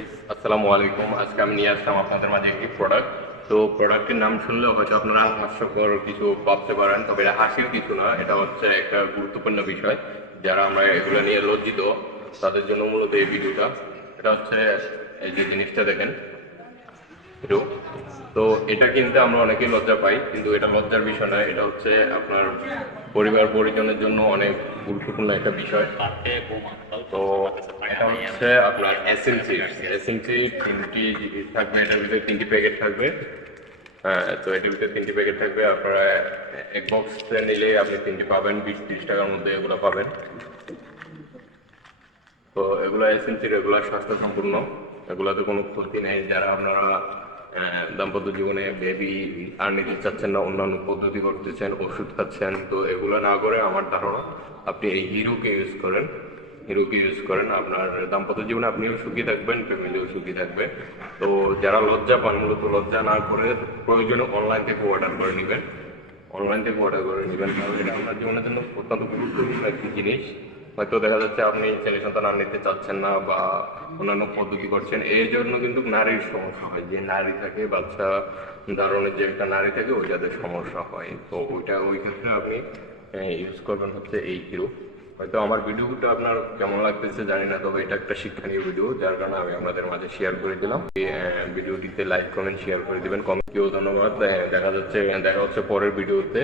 Guys আসসালামু আলাইকুম। আজকে আমি নিয়ে আসলাম আপনাদের মাঝে একটি প্রোডাক্ট। তো প্রোডাক্টের নাম শুনলেও হয়তো আপনারা হাস্যকর কিছু ভাবতে পারেন, তবে এটা হাসির কিছু না, এটা হচ্ছে একটা গুরুত্বপূর্ণ বিষয়। যারা আমরা এগুলো নিয়ে লজ্জিত তাদের জন্য মূলত এই ভিডিওটা। এটা হচ্ছে এই যে জিনিসটা দেখেন, হিরো। তো এটা কিনতে আমরা অনেকেই লজ্জা পাই, কিন্তু এটা লজ্জার বিষয় নয়, এটা হচ্ছে আপনার পরিবার পরিজনের জন্য অনেক গুরুত্বপূর্ণ একটা বিষয়। তো এটা হচ্ছে আপনার এসএনসি এসএনসি তিনটি থাকবে, এটার ভিতরে তিনটি প্যাকেট থাকবে। হ্যাঁ, তো এটার ভিতরে তিনটি প্যাকেট থাকবে। আপনারা এক বক্স নিলে আপনি তিনটি পাবেন, 20-30 টাকার মধ্যে এগুলো পাবেন। তো এগুলো এসেন্সি রেগুলার স্বাস্থ্য সম্পূর্ণ, এগুলোতে কোনো ক্ষতি নেই। যারা আপনারা দাম্পত্য জীবনে বেবি আর নিতে চাচ্ছেন না, অন্যান্য পদ্ধতি করতেছেন, ওষুধ খাচ্ছেন, তো এগুলো না করে আমার ধারণা আপনি এই হিরোকে ইউজ করেন। হিরোকে ইউজ করেন, আপনার দাম্পত্য জীবনে আপনিও সুখী থাকবেন, ফ্যামিলিও সুখী থাকবে। তো যারা লজ্জা পান, মূলত লজ্জা না করে প্রয়োজনে অনলাইন থেকে অর্ডার করে নেবেন। অনলাইন থেকে অর্ডার করে নেবেন, কারণ এটা আপনার জীবনের জন্য অত্যন্ত গুরুত্বপূর্ণ একটি জিনিস। হয়তো দেখা যাচ্ছে আপনি ছেলে সন্তান আর নিতে চাচ্ছেন না বা অন্যান্য পদ্ধতি করছেন, এর জন্য কিন্তু নারীর সমস্যা হয়। যে নারী থাকে, বাচ্চা ধারণের যে একটা নারী থাকে, ওইটাতে সমস্যা হয়। তো ওই ক্ষেত্রে আপনি ইউজ করবেন হচ্ছে এই হিরো। হয়তো আমার ভিডিওটা আপনার কেমন লাগতেছে জানি না, তবে এটা একটা শিক্ষণীয় ভিডিও, যার কারণে আমি আপনাদের মাঝে শেয়ার করে দিলাম। এই ভিডিওটিতে লাইক কমেন্ট শেয়ার করে দিবেন, কমেন্ট কেউ ধন্যবাদ। দেখা হচ্ছে পরের ভিডিওতে।